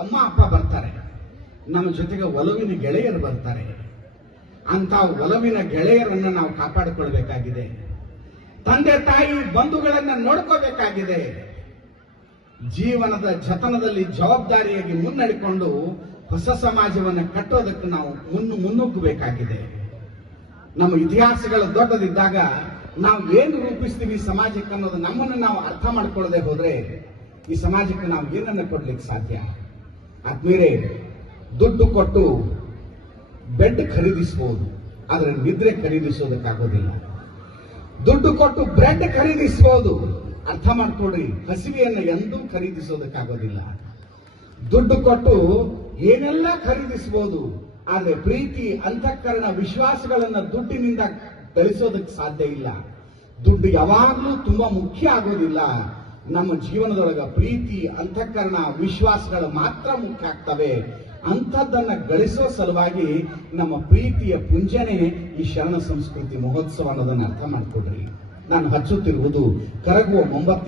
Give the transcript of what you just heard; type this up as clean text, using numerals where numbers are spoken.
ಅಮ್ಮ ಅಪ್ಪ ಬರ್ತಾರೆ, ನಮ್ಮ ಜೊತೆಗೆ ಒಲವಿನ ಗೆಳೆಯರು ಬರ್ತಾರೆ. ಅಂತ ಒಲವಿನ ಗೆಳೆಯರನ್ನ ನಾವು ಕಾಪಾಡಿಕೊಳ್ಬೇಕಾಗಿದೆ. ತಂದೆ ತಾಯಿ ಬಂಧುಗಳನ್ನ ನೋಡ್ಕೋಬೇಕಾಗಿದೆ. ಜೀವನದ ಜತನದಲ್ಲಿ ಜವಾಬ್ದಾರಿಯಾಗಿ ಮುನ್ನಡೆಕೊಂಡು ಹೊಸ ಸಮಾಜವನ್ನು ಕಟ್ಟೋದಕ್ಕೆ ನಾವು ಮುನ್ನುಗ್ಗಬೇಕಾಗಿದೆ. ನಮ್ಮ ಇತಿಹಾಸಗಳ ದೊಡ್ಡದಿದ್ದಾಗ ನಾವು ಏನು ರೂಪಿಸ್ತೀವಿ ಸಮಾಜಕ್ಕೆ ಅನ್ನೋದು ನಮ್ಮನ್ನು ನಾವು ಅರ್ಥ ಮಾಡ್ಕೊಳ್ಳದೆ ಹೋದ್ರೆ ಈ ಸಮಾಜಕ್ಕೆ ನಾವು ಏನನ್ನ ಕೊಡ್ಲಿಕ್ಕೆ ಸಾಧ್ಯ? ಆದ್ಮೇಲೆ ದುಡ್ಡು ಕೊಟ್ಟು ಬೆಡ್ ಖರೀದಿಸಬಹುದು, ಆದರೆ ನಿದ್ರೆ ಖರೀದಿಸೋದಕ್ಕಾಗೋದಿಲ್ಲ. ದುಡ್ಡು ಕೊಟ್ಟು ಬ್ರೆಡ್ ಖರೀದಿಸಬಹುದು, ಅರ್ಥ ಮಾಡ್ಕೊಡ್ರಿ, ಹಸಿವೆಯನ್ನು ಎಂದೂ ಖರೀದಿಸೋದಕ್ಕಾಗೋದಿಲ್ಲ. ದುಡ್ಡು ಕೊಟ್ಟು ಏನೆಲ್ಲ ಖರೀದಿಸಬಹುದು, ಆದರೆ ಪ್ರೀತಿ, ಅಂತಃಕರಣ, ವಿಶ್ವಾಸಗಳನ್ನ ದುಡ್ಡಿನಿಂದ ಗಳಿಸೋದಕ್ಕೆ ಸಾಧ್ಯ ಇಲ್ಲ. ದುಡ್ಡು ಯಾವಾಗಲೂ ತುಂಬಾ ಮುಖ್ಯ ಆಗೋದಿಲ್ಲ. ನಮ್ಮ ಜೀವನದೊಳಗ ಪ್ರೀತಿ, ಅಂತಃಕರಣ, ವಿಶ್ವಾಸಗಳು ಮಾತ್ರ ಮುಖ್ಯ ಆಗ್ತವೆ. ಅಂಥದ್ದನ್ನ ಗಳಿಸೋ ಸಲುವಾಗಿ ನಮ್ಮ ಪ್ರೀತಿಯ ಪುಂಜನೆ ಈ ಶರಣ ಸಂಸ್ಕೃತಿ ಮಹೋತ್ಸವ ಅನ್ನೋದನ್ನ ಅರ್ಥ ಮಾಡ್ಕೊಡ್ರಿ. ನಾನು ಹಚ್ಚುತ್ತಿರುವುದು ಕರಗುವ ಮೊಂಬತ್ತಿ